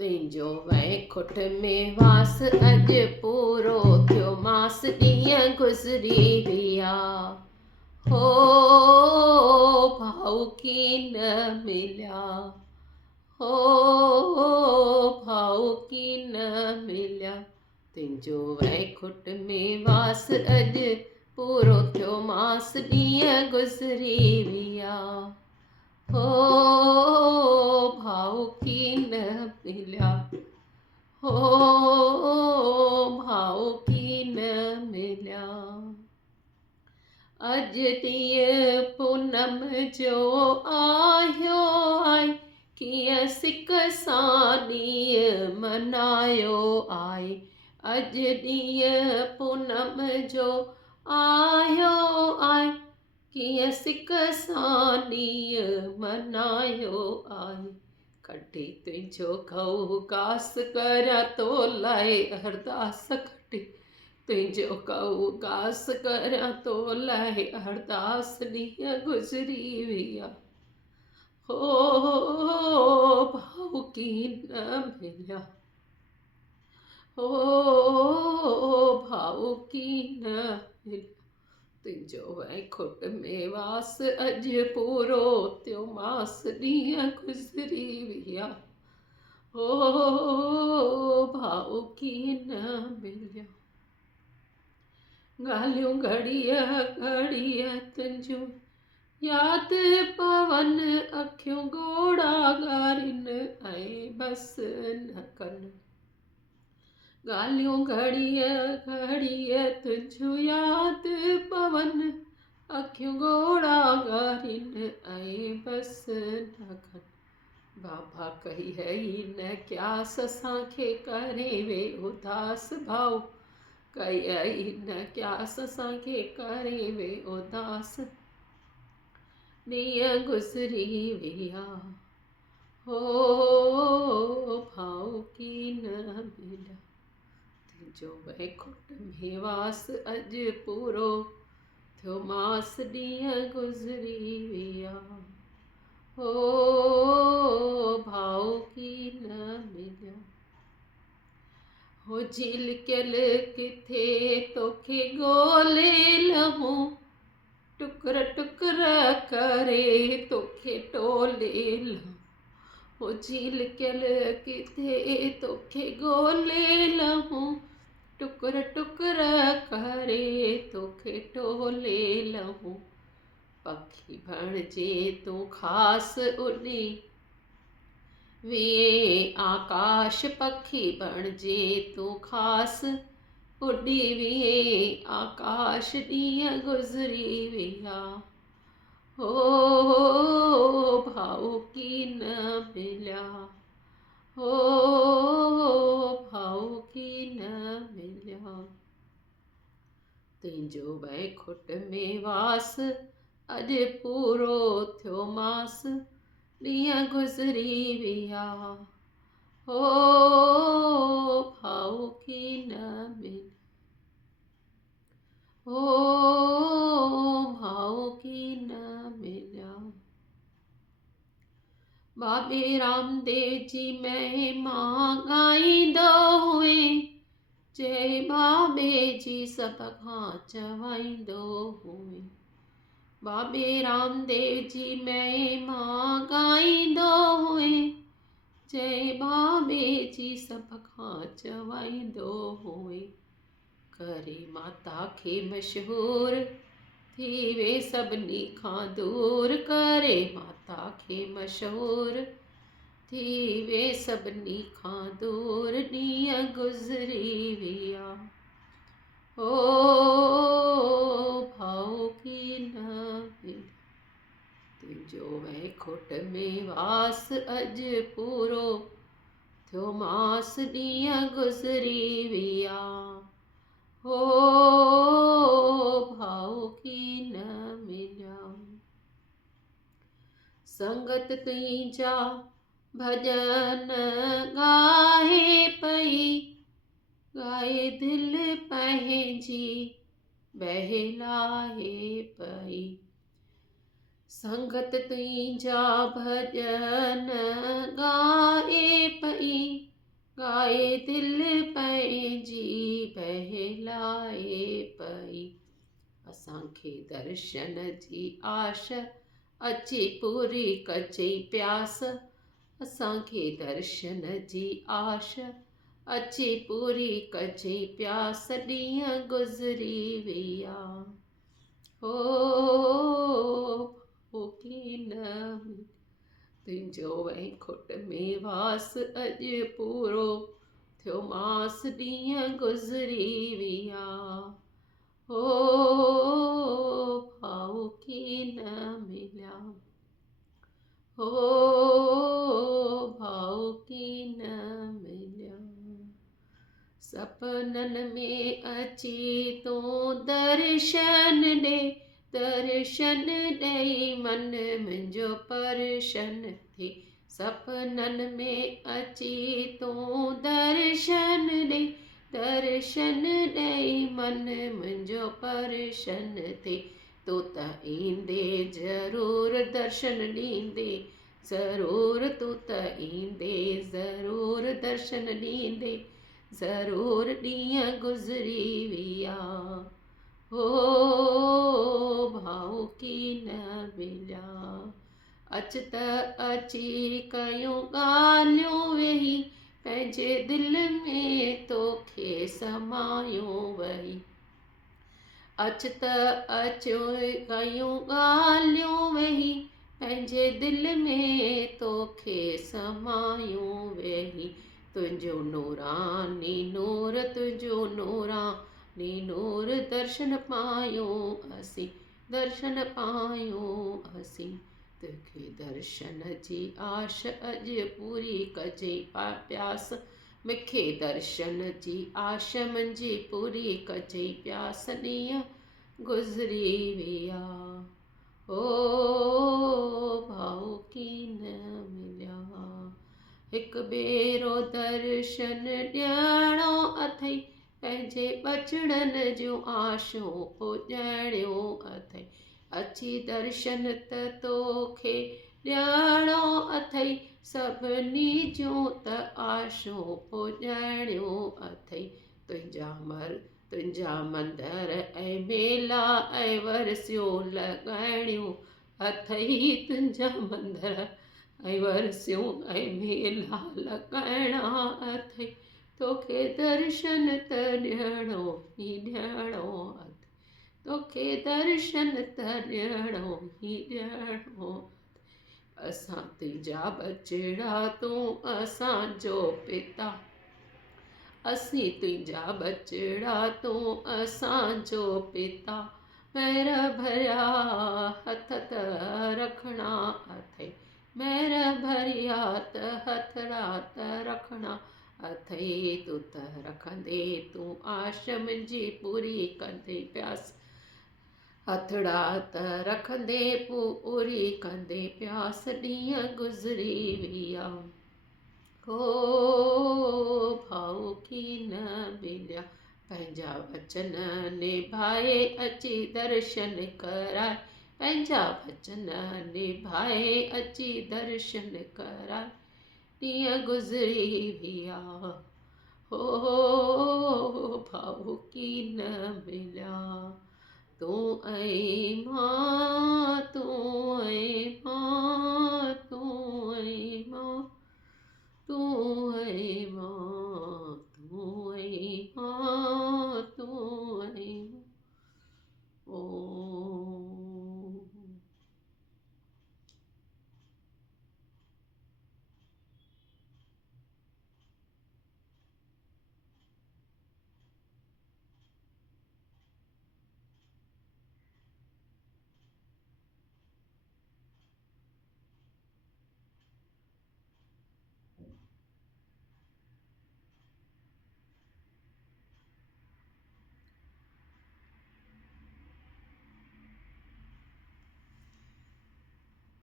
तुंहिंजो वैकुंठ में वास अॼु पूरो थियो मास ॾींहं गुज़री विया हो भाऊकी न मिलिया हो भाऊकी न मिलिया तुंहिंजो वैकुंठ में वास अॼु पूरो थियो मास ॾींहं गुज़री विया हो भाऊकी न मिलिया हो भाऊकी न मिलिया अॼु ॾींहुं पूनम जो आहियो आहे कीअं सिक सां ॾींहुं मनायो आहे अॼु ॾींहुं पूनम जो आहियो आहे कीअं सिक सां ॾींहुं मनायो आहे कढी तुंहिंजो गऊ घास करियां तो लाइ अरदास कढी तुंहिंजो गऊ घास करियां तो लाइ अरदास ॾींहं गुज़री विया हो भाऊकी न मिलिया हो भाऊकी न मिलिया तुंहिंजो वैकुंठ में वास अॼु पूरो थियो मास ॾींहं गुज़री विया हो भाऊकी न मिलिया ॻाल्हियूं घड़ीअ घड़ीअ तुंहिंजूं यादि पवन अखियूं ॻोड़ा ॻारिन ऐं बसि न कनि ॻाल्हियूं घड़ीअ घड़ीअ तुंहिंजूं यादि पवन अखियूं ॻोड़ा ॻारिन ऐं बसि न कनि बाबा कही हई न क्यास असांखे करे वे उदास भाऊ कई हई न क्यास असांखे करे वे उदास ॾींहं गुज़री विया हो भाऊकी न मिलिया तुंहिंजो वैकुंठ में वास अॼु पूरो थियो मास ॾींहं गुज़री विया हो भाऊकी न मिलिया हो झिलकियल किथे तोखे ॻोल्हे लहूं टुकर टुकर करे तोखे टोले लहूं हो झिलकियल किथे तोखे ॻोल्हे लहूं टुकर टुकर करे तोखे टोले लहूं पखी बणिजे तूं ख़ासि उॾी विए आकाश पखी बणिजे तूं ख़ासि उॾी विए आकाश ॾींहं गुज़री विया हो भाऊकी न मिलिया हो भाऊकी न मिलिया तुंहिंजो वैकुंठ में वास अॼु पूरो थियो मास ॾींहं गुज़री विया हो भाऊकी न मिलिया हो भाऊकी न मिलिया बाबे रामदेव जी महिमा ॻाईंदो हुए जय बाबे जी सभ खां चवाईंदो हुए बाबे रामदेव जी महिमा ॻाईंदो हुए जय बाबे जी सभ खां चवाईंदो हुए करे माता खे मशहूरु थी वे सभिनी खां दूर करे माता खे मशहूरु थी वे सभिनी खां दूर ॾींहं गुज़री विया हो भाऊकी न मिलिया तुंहिंजो वैकुंठ में वास अॼु पूरो थियो मास ॾींहं गुज़री विया हो भाऊकी न मिलिया संगत तुंहिंजा भॼन ॻाए पई ॻाए दिलि पंहिंजी बहलाए पई संगत तुंहिंजा भॼन गाए पई, गाए दिलि पंहिंजी बहलाए पई। असांखे दर्शन जी आश अची पूरी कजई प्यास, असांखे दर्शन जी आश अची पूरी कजई प्यास। ॾींहं गुज़री विया हो कीन तुंहिंजो वैकुंठ में वास अॼु पूरो थियो मास। ॾींहं गुज़री विया हो भाऊ कीन मिलिया, हो भाऊ कीन मिलिया। सपननि में अची तूं दर्शन ॾे, दर्शन ॾेई मन मुंहिंजो परशन थी। सपननि में अची तूं दर्शन ॾे, दर्शन ॾेई मन मुंहिंजो परशन थे। तूं त ईंदे ज़रूरु दर्शन ॾींदे, ज़रूरु तूं त ईंदे ज़रूरु दर्शन ॾींदे, ज़रूरु। ॾींहं गुज़री विया हो भाऊ कीन मिलिया। अच त अची कयूं ॻाल्हियूं वेही, पंहिंजे दिलि में तोखे समायूं वही। अच त अचो कयूं ॻाल्हियूं वेही, पंहिंजे दिलि में तोखे समायूं वेही। तुंहिंजो नूरानी नूर, तुंहिंजो नूरानी नूर, दर्शन पायूं असीं, दर्शन पायूं असीं। तोखे दर्शन जी आश अॼु पूरी कजई प्यास, मूंखे दर्शन जी आश मुंहिंजी पूरी कजई प्यास। ॾींहं गुज़री विया हो भाऊ कीन मिलिया। हिकु भेरो दर्शन ॾियणो अथई, पंहिंजे बचड़नि जूं आशूं पुॼाइणियूं अथई। अची दर्शन त तोखे ॾियणो अथई, सभिनी जूं त आशूं पुॼाइणियूं अथई। तुंहिंजा मंदर ऐं मेला ऐं वरसियूं लॻाइणियूं अथई, तुंहिंजा मंदर ऐं वरसियूं ऐं मेला लॻाइणा अथई। तोखे दर्शन त ॾियणो ई ॾियणो अथई, तोखे दर्शन त ॾियणो ई ॾियणो। असां तुंहिंजा बचिड़ा तूं असांजो पिता, असीं तुंहिंजा बचिड़ा तूं असांजो पिता। महिर भरिया हथ त रखणा अथई, महिर भरिया त हथड़ा त रखणा अथई। तूं त रखंदे तूं आश मुंहिंजी पूरी कंदे प्यास, हथड़ा त रखंदे पूरी कंदे प्यास। ॾींहं गुज़री विया हो भाऊ कीन मिलिया। पंहिंजा वचन निभाए अची दर्शन कराए, पंहिंजा वचन निभाए अची दर्शन कराए। ॾींहं गुज़री विया हो भाऊ कीन मिलिया। तूं ऐं मां, तूं ऐं मां, तूं ऐं मां, तूं ऐं